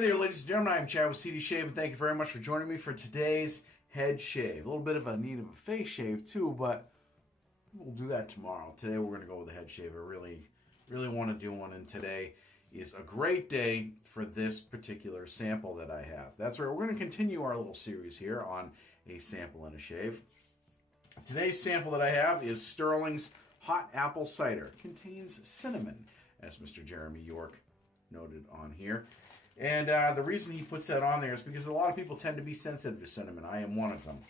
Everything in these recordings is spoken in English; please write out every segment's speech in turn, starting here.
Hey there, ladies and gentlemen. I'm Chad with CD Shave, and thank you very much for joining me for today's head shave. A little bit of a need of a face shave too, but we'll do that tomorrow. Today we're going to go with a head shave. I really want to do one, and today is a great day for this particular sample that I have. That's right, we're going to continue our little series here on a sample and a shave. Today's sample that I have is Stirling's Hot Apple Cider. It contains cinnamon, as Mr. Jeremy York noted on here. And the reason he puts that on there is because a lot of people tend to be sensitive to cinnamon. I am one of them.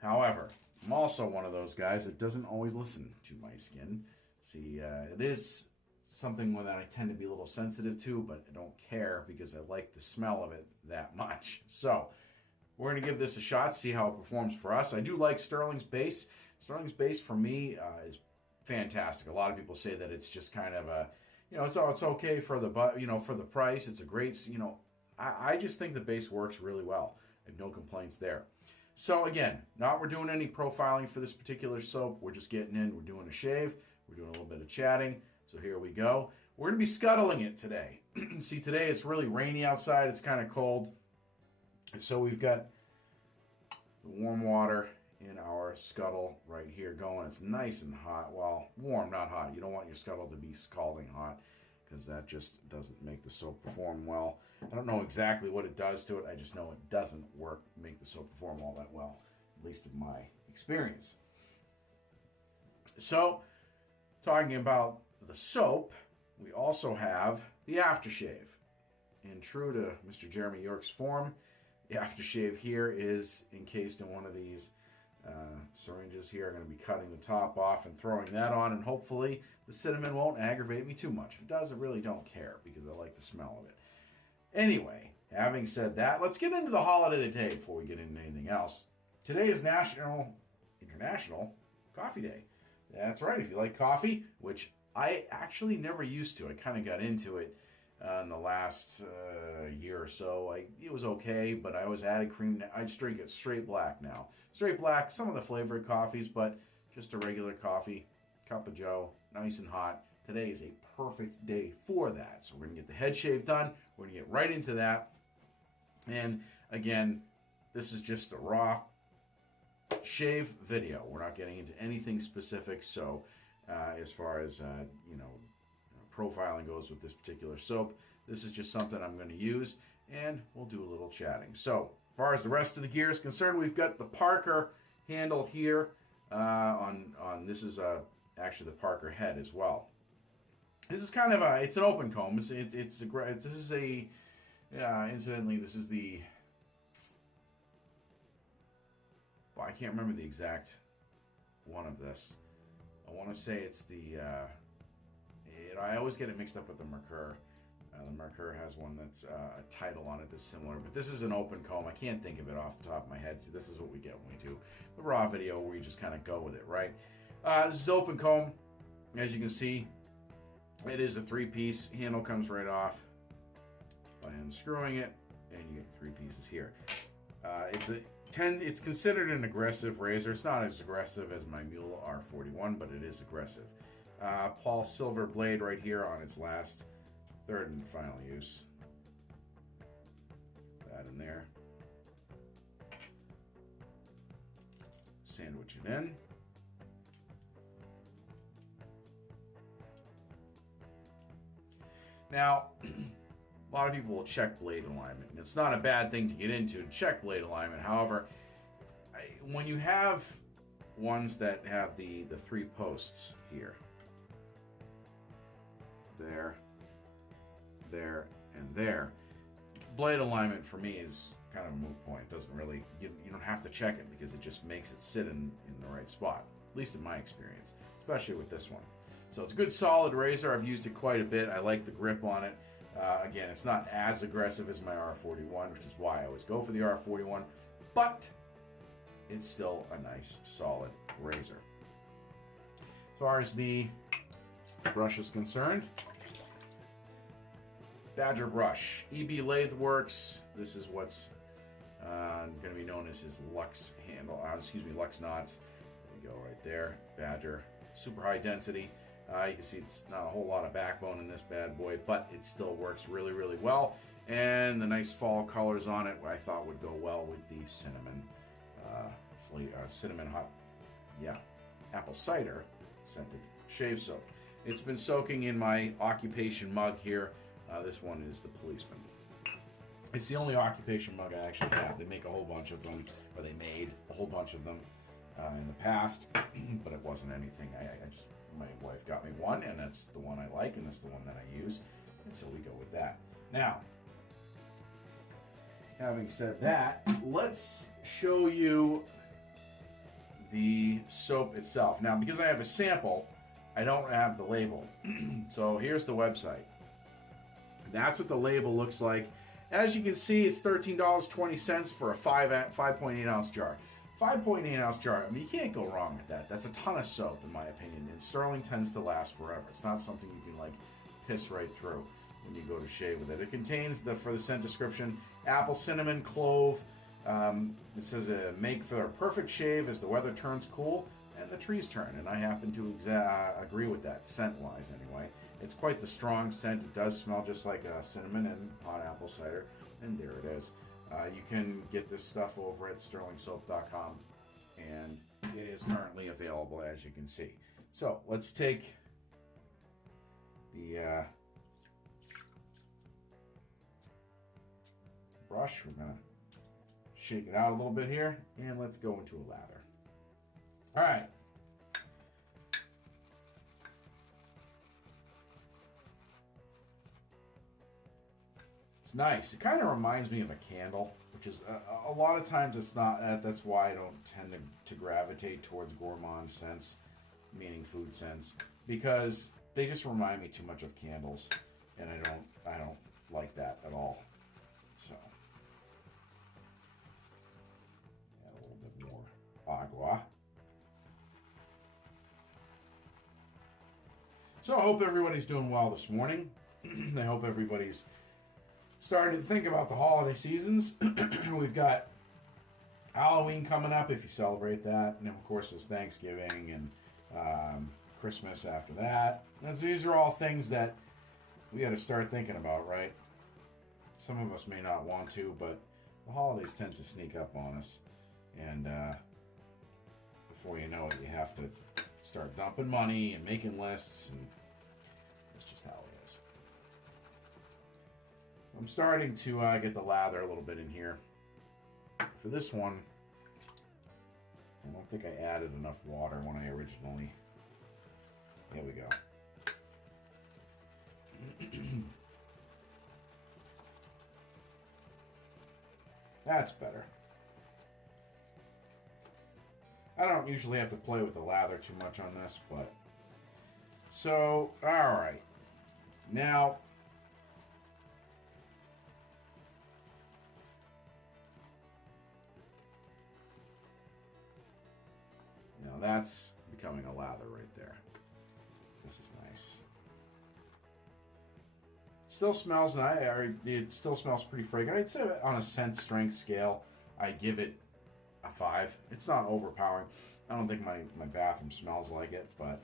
However, I'm also one of those guys that doesn't always listen to my skin. See, it is something that I tend to be a little sensitive to, but I don't care because I like the smell of it that much. So, we're going to give this a shot, see how it performs for us. I do like Stirling's base. Stirling's base for me is fantastic. A lot of people say that it's just kind of a, it's okay for the for the price. It's a great, I just think the base works really well. I have no complaints there. So again, we're doing any profiling for this particular soap. We're just getting in. We're doing a shave. We're doing a little bit of chatting. So here we go. We're going to be scuttling it today. See, today it's really rainy outside. It's kind of cold. And so we've got the warm water in our scuttle right here going. It's nice and hot. Well, warm, not hot. You don't want your scuttle to be scalding hot because that just doesn't make the soap perform well. I don't know exactly what it does to it. I just know it doesn't make the soap perform all that well, at least in my experience. So, talking about the soap, we also have the aftershave. And true to Mr. Jeremy York's form, the aftershave here is encased in one of these syringes here. I'm going to be cutting the top off and throwing that on, and hopefully the cinnamon won't aggravate me too much. If it does, I really don't care because I like the smell of it. Anyway, having said that, let's get into the holiday of the day before we get into anything else. Today is International Coffee Day. That's right, if you like coffee, which I actually never used to. I kind of got into it in the last year or so. It was okay, but I always added cream. I just drink it straight black now. Straight black, some of the flavored coffees, but just a regular coffee, cup of joe, nice and hot. Today is a perfect day for that. So we're going to get the head shave done. We're going to get right into that. And again, this is just a raw shave video. We're not getting into anything specific. So as far as, profiling goes with this particular soap, this is just something I'm going to use, and we'll do a little chatting. So, as far as the rest of the gear is concerned, we've got the Parker handle here. This is actually the Parker head as well. This is kind of it's an open comb. Incidentally, this is the. Well, I can't remember the exact one of this. I want to say it's the. I always get it mixed up with the Merkur. The Merkur has one that's a title on it that's similar, but this is an open comb. I can't think of it off the top of my head. See, this is what we get when we do the raw video, where you just kind of go with it, right? This is open comb. As you can see, it is a three-piece. Handle comes right off by unscrewing it, and you get three pieces here. It's considered an aggressive razor. It's not as aggressive as my Mule R41, but it is aggressive. Paul silver blade right here on its last, third and final use. That in there. Sandwich it in. Now, a lot of people will check blade alignment, and it's not a bad thing to get into, to check blade alignment. However, when you have ones that have the three posts here, there, and there, blade alignment for me is kind of a moot point. It doesn't really, you don't have to check it because it just makes it sit in the right spot, at least in my experience, especially with this one. So it's a good solid razor. I've used it quite a bit. I like the grip on it. Again, it's not as aggressive as my R41, which is why I always go for the R41, but it's still a nice solid razor. As far as the brush is concerned, Badger brush, EB Lathe Works. This is what's going to be known as his Lux handle. Lux knots. There we go, right there. Badger, super high density. You can see it's not a whole lot of backbone in this bad boy, but it still works really, really well. And the nice fall colors on it I thought would go well with the cinnamon, cinnamon hot, yeah, apple cider scented shave soap. It's been soaking in my occupation mug here. This one is the policeman. It's the only occupation mug I actually have. They make a whole bunch of them, or they made a whole bunch of them in the past, but it wasn't anything. My wife got me one, and that's the one I like, and that's the one that I use, and so we go with that. Now, having said that, let's show you the soap itself. Now, because I have a sample, I don't have the label. So here's the website. That's what the label looks like. As you can see, it's $13.20 for a 5.8 ounce jar. 5.8 ounce jar, I mean, you can't go wrong with that. That's a ton of soap, in my opinion. And Stirling tends to last forever. It's not something you can, like, piss right through when you go to shave with it. It contains, for the scent description, apple, cinnamon, clove. It says, make for a perfect shave as the weather turns cool and the trees turn. And I happen to agree with that, scent-wise anyway. It's quite the strong scent. It does smell just like cinnamon and hot apple cider. And there it is. You can get this stuff over at stirlingsoap.com, and it is currently available, as you can see. So let's take the brush. We're going to shake it out a little bit here, and let's go into a lather. All right. Nice. It kind of reminds me of a candle, which is a lot of times it's not. That's why I don't tend to gravitate towards gourmand scents, meaning food scents, because they just remind me too much of candles, and I don't like that at all. So add a little bit more agua. So I hope everybody's doing well this morning. I hope everybody's starting to think about the holiday seasons. We've got Halloween coming up, if you celebrate that, and then of course there's Thanksgiving and Christmas after that. These are all things that we got to start thinking about, right? Some of us may not want to, but the holidays tend to sneak up on us, and before you know it, you have to start dumping money and making lists, and it's just how it is. I'm starting to get the lather a little bit in here. For this one, I don't think I added enough water when I originally... There we go. That's better. I don't usually have to play with the lather too much on this, but... So, alright. Now... Now that's becoming a lather right there. This is nice. Still smells nice. It still smells pretty fragrant. I'd say on a scent strength scale, I'd give it a 5. It's not overpowering. I don't think my bathroom smells like it, but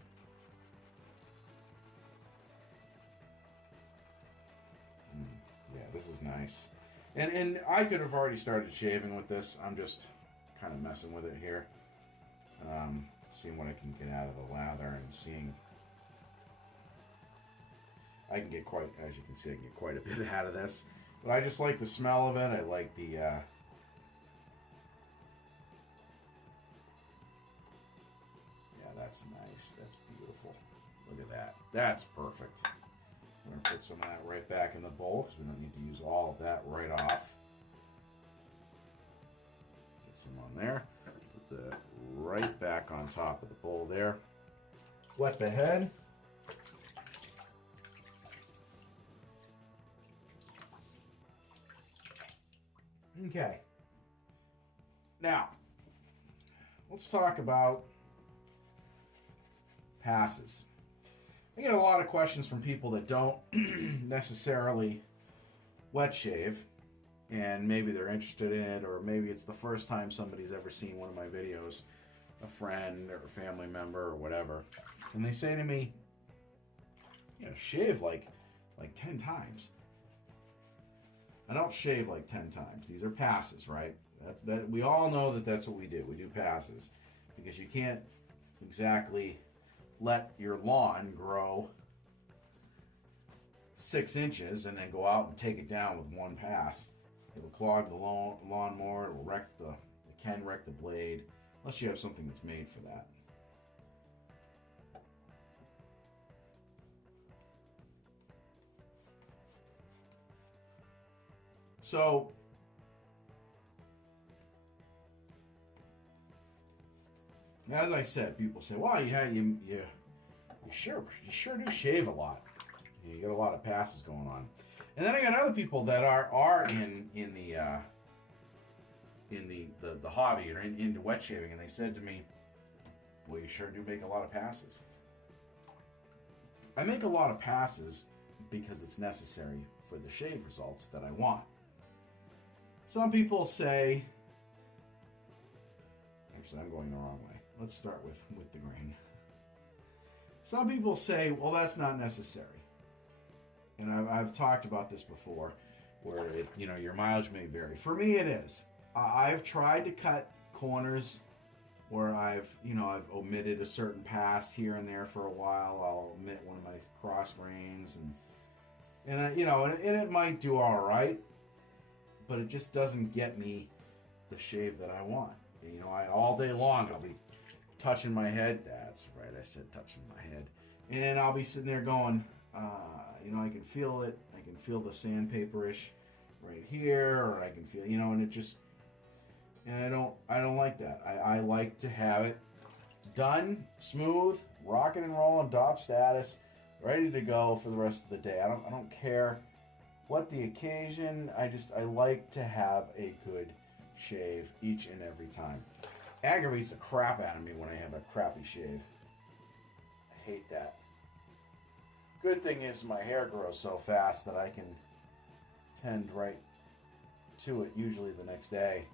yeah, this is nice. And I could have already started shaving with this. I'm just kind of messing with it here. Seeing what I can get out of the lather and seeing I can get quite, as you can see, I can get quite a bit out of this. But I just like the smell of it. I like the yeah, that's nice. That's beautiful. Look at that. That's perfect. We're going to put some of that right back in the bowl because we don't need to use all of that right off. Get some on there. Put the right back on top of the bowl there. Wet the head. Okay. Now, let's talk about passes. I get a lot of questions from people that don't necessarily wet shave, and maybe they're interested in it, or maybe it's the first time somebody's ever seen one of my videos, a friend or a family member or whatever, and they say to me, you know, shave like 10 times. I don't shave like 10 times. These are passes, right? We all know that that's what we do. We do passes because you can't exactly let your lawn grow 6 inches and then go out and take it down with one pass. It'll clog the lawnmower. It'll wreck it can wreck the blade, unless you have something that's made for that. So, as I said, people say, "Well, yeah, you sure do shave a lot. You get a lot of passes going on." And then I got other people that are in the hobby or into wet shaving, and they said to me, "Well, you sure do make a lot of passes." I make a lot of passes because it's necessary for the shave results that I want. Some people say, actually, I'm going the wrong way. Let's start with the grain. Some people say, well, that's not necessary. And I've talked about this before, where your mileage may vary. For me, it is. I've tried to cut corners where I've omitted a certain pass here and there for a while. I'll omit one of my cross grains, and it might do all right, but it just doesn't get me the shave that I want. All day long I'll be touching my head. That's right, I said touching my head. And I'll be sitting there going, I can feel it. I can feel the sandpaperish right here, or I can feel, and it just, and I don't like that. I like to have it done, smooth, rocking and rolling, top status, ready to go for the rest of the day. I don't care what the occasion. I like to have a good shave each and every time. Aggravates the crap out of me when I have a crappy shave. I hate that. Good thing is my hair grows so fast that I can tend right to it usually the next day.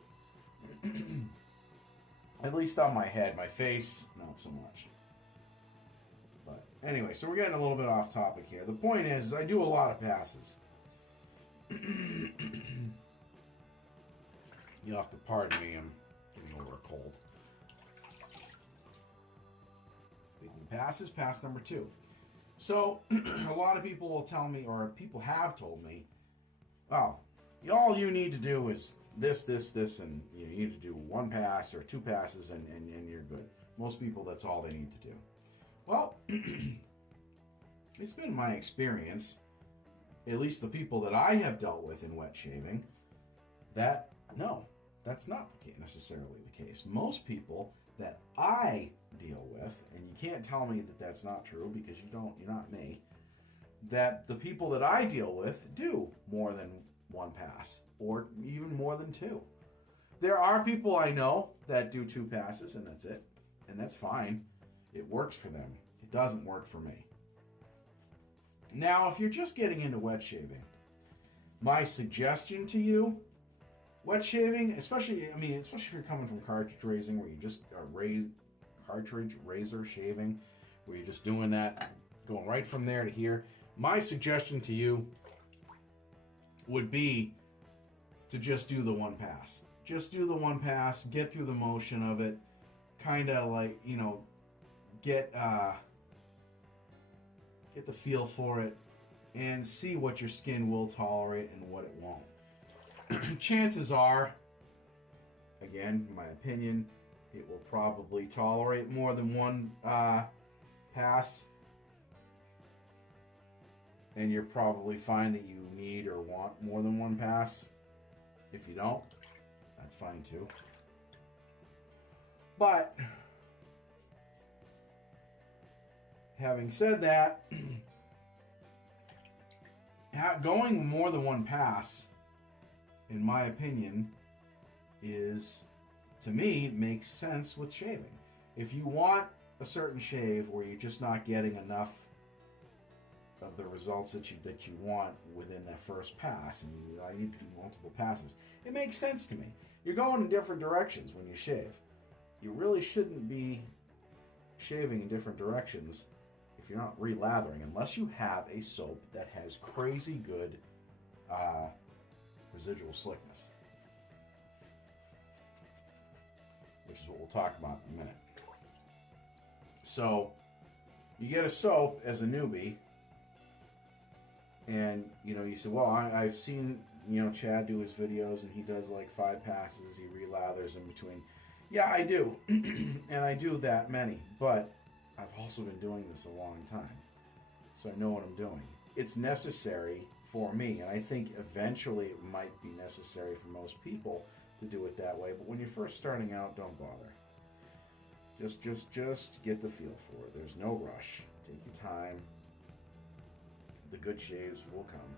At least on my head. My face, not so much. But anyway, so we're getting a little bit off topic here. The point is I do a lot of passes. You'll have to pardon me, I'm getting over a cold. Speaking of passes, pass number 2. So, a lot of people will tell me, or people have told me, oh, all you need to do is this, and you need to do 1 pass or 2 passes and you're good. Most people, that's all they need to do. Well, it's been my experience, at least the people that I have dealt with in wet shaving, that no, that's not necessarily the case. Most people that I deal with, and you can't tell me that that's not true because you're not me, that the people that I deal with do more than 1 pass or even more than 2. There are people I know that do 2 passes and that's it, and that's fine. It works for them. It doesn't work for me. Now, if you're just getting into wet shaving, my suggestion to you, wet shaving, especially if you're coming from cartridge raising, where you just cartridge razor shaving, where you're just doing that, going right from there to here, my suggestion to you would be to just do the 1 pass. Just do the 1 pass, get through the motion of it, kind of like, get the feel for it, and see what your skin will tolerate and what it won't. Chances are, again, in my opinion, it will probably tolerate more than 1 pass, and you'll probably find that you need or want more than 1 pass. If you don't, that's fine too. But having said that, going more than 1 pass, in my opinion, to me, makes sense with shaving. If you want a certain shave where you're just not getting enough of the results that you want within that first pass, and I need to do multiple passes, it makes sense to me. You're going in different directions when you shave. You really shouldn't be shaving in different directions if you're not re-lathering, unless you have a soap that has crazy good residual slickness, which is what we'll talk about in a minute. So you get a soap as a newbie, and you say, well, I've seen Chad do his videos, and he does like 5 passes, he relathers in between. Yeah, I do. And I do that many, but I've also been doing this a long time, so I know what I'm doing. It's necessary for me, and I think eventually it might be necessary for most people to do it that way, but when you're first starting out, don't bother. Just get the feel for it. There's no rush. Take your time. The good shaves will come.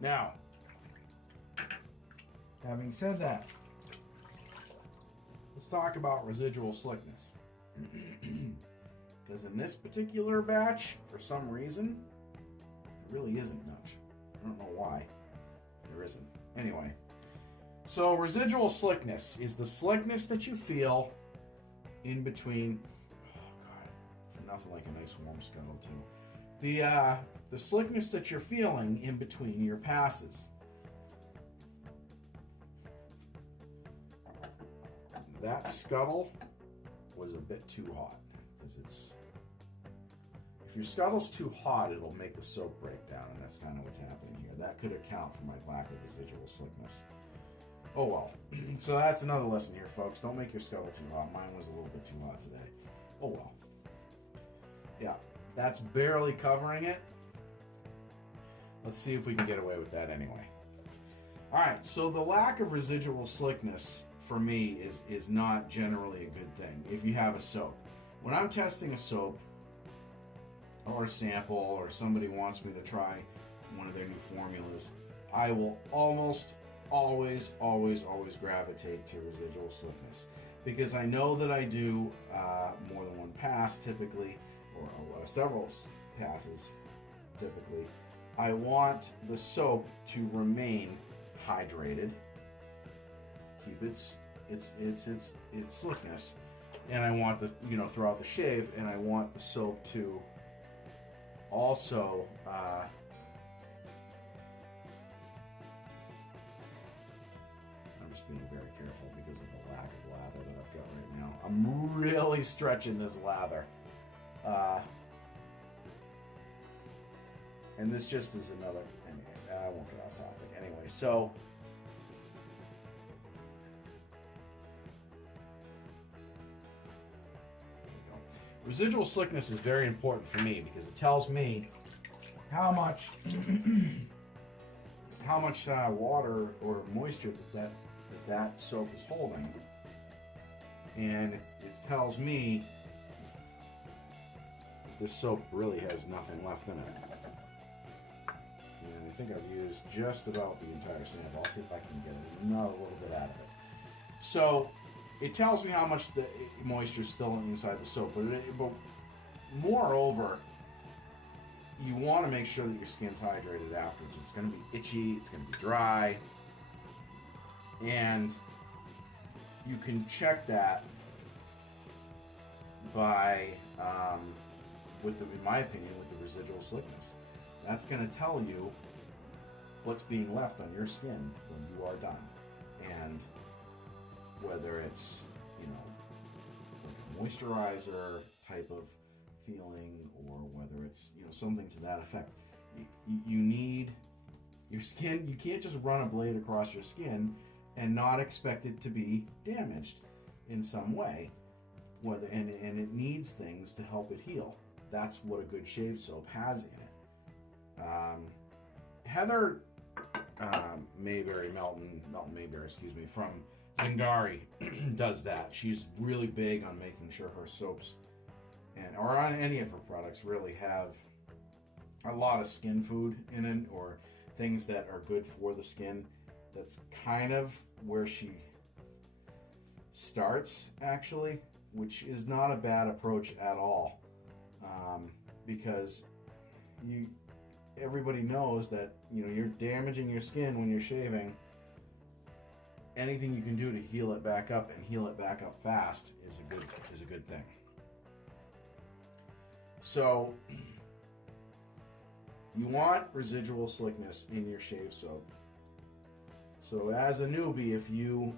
Now, having said that, let's talk about residual slickness. Because in this particular batch, for some reason, there really isn't much. I don't know why. There isn't. Anyway, so residual slickness is the slickness that you feel in between. Oh God, nothing like a nice warm scuttle too. The slickness that you're feeling in between your passes. That scuttle was a bit too hot, because if your scuttle's too hot, it'll make the soap break down, and that's kind of what's happening here. That could account for my lack of residual slickness. Oh well. So that's another lesson here, folks. Don't make your scuttle too hot. Mine was a little bit too hot today. Oh well. Yeah, that's barely covering it. Let's see if we can get away with that anyway. All right, so the lack of residual slickness for me is not generally a good thing if you have a soap. When I'm testing a soap or a sample, or somebody wants me to try one of their new formulas, I will almost always gravitate to residual slickness, because I know that I do more than one pass typically, or several passes typically. I want the soap to remain hydrated, keep its slickness, and I want the throughout the shave, and I want the soap to also I'm just being very careful because of the lack of lather that I've got right now. I'm really stretching this lather. And this just is another, anyway, I won't get off topic. Anyway, so residual slickness is very important for me, because it tells me how much water or moisture that soap is holding, and it tells me that this soap really has nothing left in it. And I think I've used just about the entire sample. I'll see if I can get another little bit out of it. So it tells me how much the moisture is still inside the soap, but moreover, you want to make sure that your skin's hydrated afterwards. It's going to be itchy, it's going to be dry, and you can check that by, in my opinion, with the residual slickness. That's going to tell you what's being left on your skin when you are done, and whether it's like a moisturizer type of feeling, or whether it's something to that effect. You need your skin. You can't just run a blade across your skin and not expect it to be damaged in some way. And it needs things to help it heal. That's what a good shave soap has in it. Heather Melton Mayberry, from Zingari does that. She's really big on making sure her soaps or on any of her products really have a lot of skin food in it, or things that are good for the skin. That's kind of where she starts, actually, which is not a bad approach at all, because everybody knows that you're damaging your skin when you're shaving. Anything you can do to heal it back up, and heal it back up fast, is a good thing. So you want residual slickness in your shave soap, So as a newbie, if you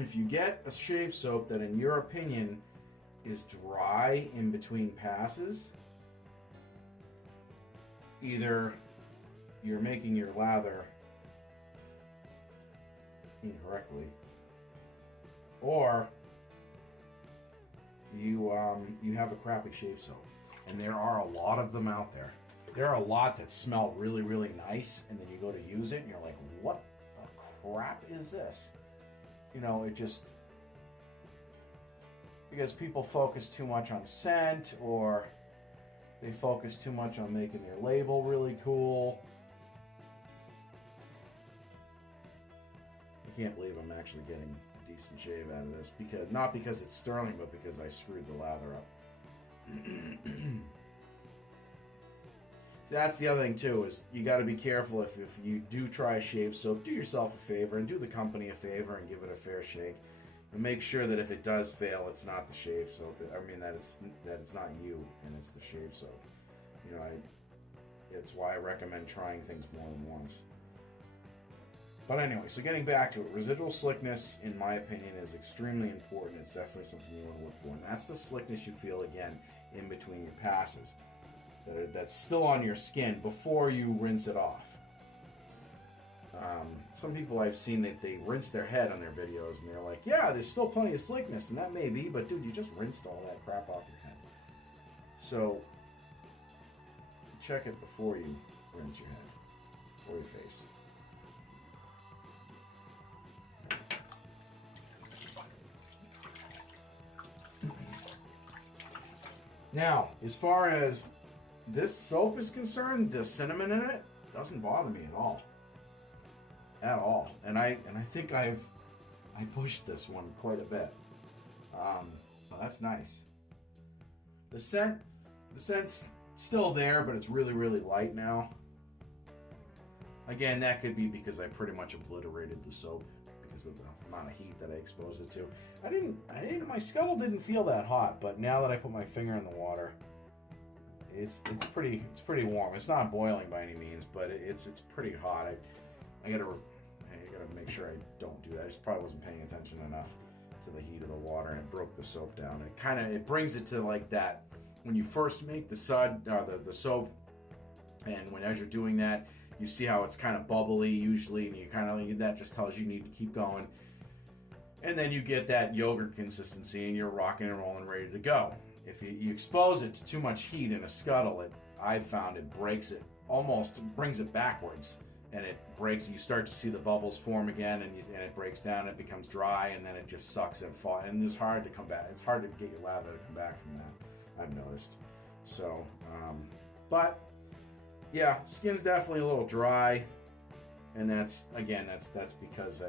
if you get a shave soap that in your opinion is dry in between passes, either you're making your lather incorrectly, or you have a crappy shave soap. And there are a lot of them out there. There are a lot that smell really, really nice, and then you go to use it and you're like, what the crap is this? You know, it just, because people focus too much on scent, or they focus too much on making their label really cool. I can't believe I'm actually getting a decent shave out of this, because not because it's Stirling, but because I screwed the lather up. That's the other thing too, is you got to be careful if you do try a shave soap, do yourself a favor and do the company a favor and give it a fair shake, and make sure that if it does fail, it's not the shave soap. I mean that it's not you and it's the shave soap. You know, it's why I recommend trying things more than once. But anyway, so getting back to it, residual slickness, in my opinion, is extremely important. It's definitely something you want to look for, and that's the slickness you feel again in between your passes. That's still on your skin before you rinse it off. Some people I've seen that they rinse their head on their videos and they're like, yeah, there's still plenty of slickness, and that may be, but dude, you just rinsed all that crap off your head. So check it before you rinse your head or your face. Now, as far as this soap is concerned, the cinnamon in it doesn't bother me at all. At all. And I think I pushed this one quite a bit. Well, that's nice. The scent's still there, but it's really, really light now. Again, that could be because I pretty much obliterated the soap because of the amount of heat that I exposed it to. My scuttle didn't feel that hot, but now that I put my finger in the water, it's pretty warm. It's not boiling by any means, but it's pretty hot. I gotta make sure I don't do that. I just probably wasn't paying attention enough to the heat of the water, and it broke the soap down. It brings it to like that when you first make the soap, and as you're doing that, you see how it's kind of bubbly usually, and you kind of that just tells you need to keep going. And then you get that yogurt consistency, and you're rocking and rolling, ready to go. If you expose it to too much heat in a scuttle, I've found it breaks it, almost brings it backwards, and it breaks. You start to see the bubbles form again, and it breaks down. It becomes dry, and then it just sucks and falls. And it's hard to come back. It's hard to get your lather to come back from that, I've noticed. So, but yeah, skin's definitely a little dry, and that's because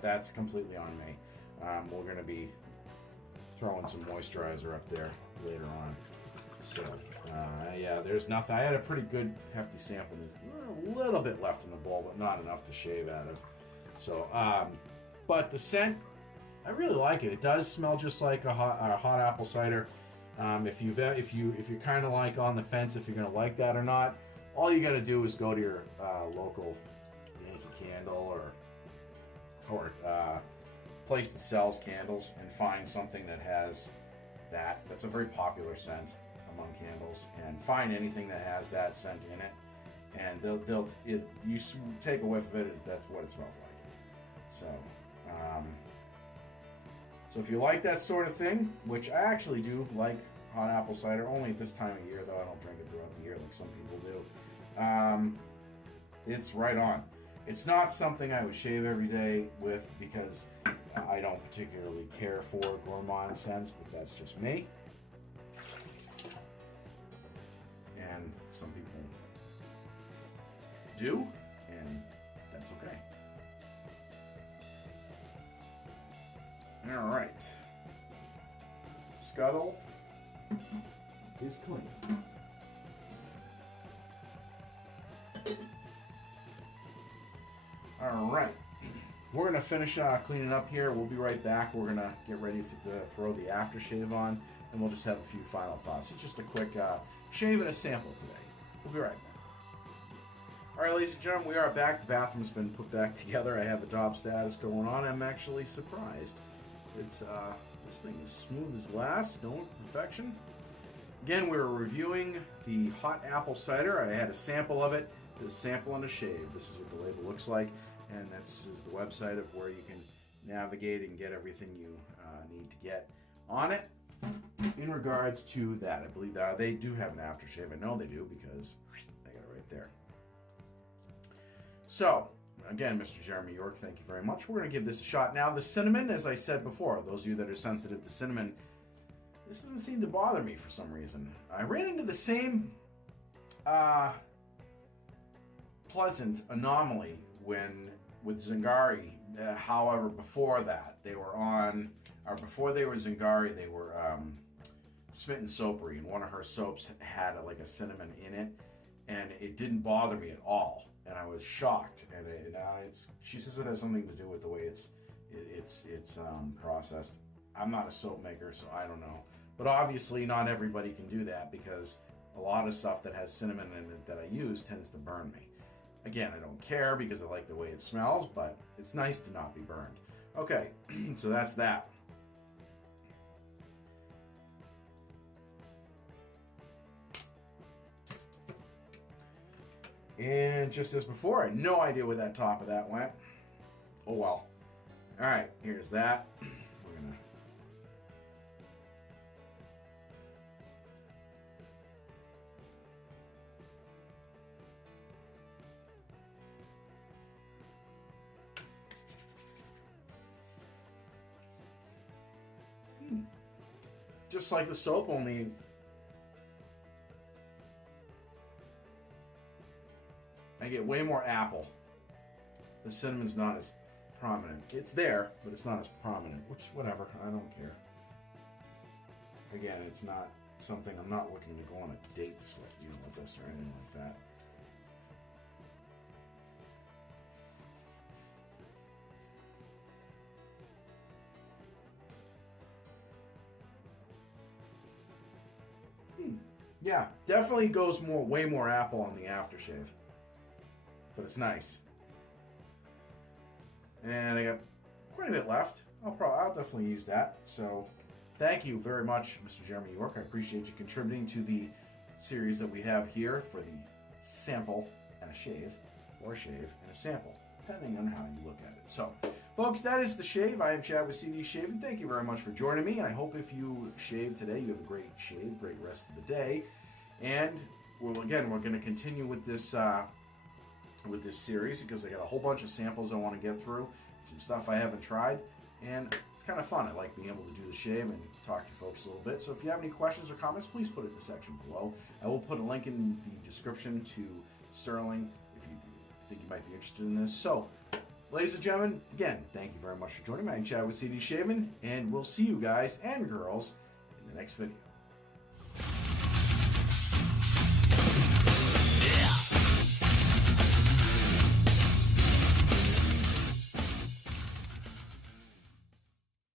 that's completely on me. We're going to be throwing some moisturizer up there later on. So, yeah, there's nothing. I had a pretty good hefty sample. There's a little bit left in the bowl, but not enough to shave out of. So, but the scent, I really like it. It does smell just like a hot apple cider. If you're kind of like on the fence if you're going to like that or not, all you got to do is go to your local Yankee Candle or place that sells candles and find something that has that's a very popular scent among candles, and find anything that has that scent in it, and you take a whiff of it, that's what it smells like. So if you like that sort of thing, which I actually do like hot apple cider, only at this time of year though, I don't drink it throughout the year like some people do, it's right on. It's not something I would shave every day with because I don't particularly care for gourmand scents, but that's just me. And some people do, and that's okay. All right. Scuttle is clean. All right, we're gonna finish cleaning up here. We'll be right back. We're gonna get ready to throw the aftershave on, and we'll just have a few final thoughts. It's just a quick shave and a sample today. We'll be right back. All right, ladies and gentlemen, we are back. The bathroom's been put back together. I have a top status going on. I'm actually surprised. It's this thing is smooth as glass, no imperfection. Again, we were reviewing the hot apple cider. I had a sample of it. This sample and a shave. This is what the label looks like, and this is the website of where you can navigate and get everything you need to get on it. In regards to that, I believe they do have an aftershave. I know they do because I got it right there. So, again, Mr. Jeremy York, thank you very much. We're going to give this a shot. Now, the cinnamon, as I said before, those of you that are sensitive to cinnamon, this doesn't seem to bother me for some reason. I ran into the same pleasant anomaly with Zingari. However, before that, before they were Zingari, they were Smitten Soapery, and one of her soaps had like a cinnamon in it, and it didn't bother me at all. And I was shocked, and she says it has something to do with the way it's processed. I'm not a soap maker, so I don't know. But obviously, not everybody can do that because a lot of stuff that has cinnamon in it that I use tends to burn me. Again, I don't care because I like the way it smells, but it's nice to not be burned. Okay, so that's that. And just as before, I had no idea where that top of that went. Oh well. All right, here's that. We're gonna. Just like the soap, only I get way more apple. The cinnamon's not as prominent. It's there, but it's not as prominent, which, whatever, I don't care. Again, it's not something, I'm not looking to go on a date with this or anything like that. Yeah, definitely goes way more apple on the aftershave. But it's nice. And I got quite a bit left. I'll definitely use that. So thank you very much, Mr. Jeremy York. I appreciate you contributing to the series that we have here for the sample and a shave, or a shave and a sample, depending on how you look at it. So, folks, that is the shave. I am Chad with CD Shaving. Thank you very much for joining me. And I hope if you shave today, you have a great shave, great rest of the day. And we're going to continue with this series because I got a whole bunch of samples I want to get through, some stuff I haven't tried, and it's kind of fun. I like being able to do the shave and talk to folks a little bit. So if you have any questions or comments, please put it in the section below. I will put a link in the description to Stirling if you think you might be interested in this. So, ladies and gentlemen, again, thank you very much for joining me. I'm Chad with CD Shaving, and we'll see you guys and girls in the next video.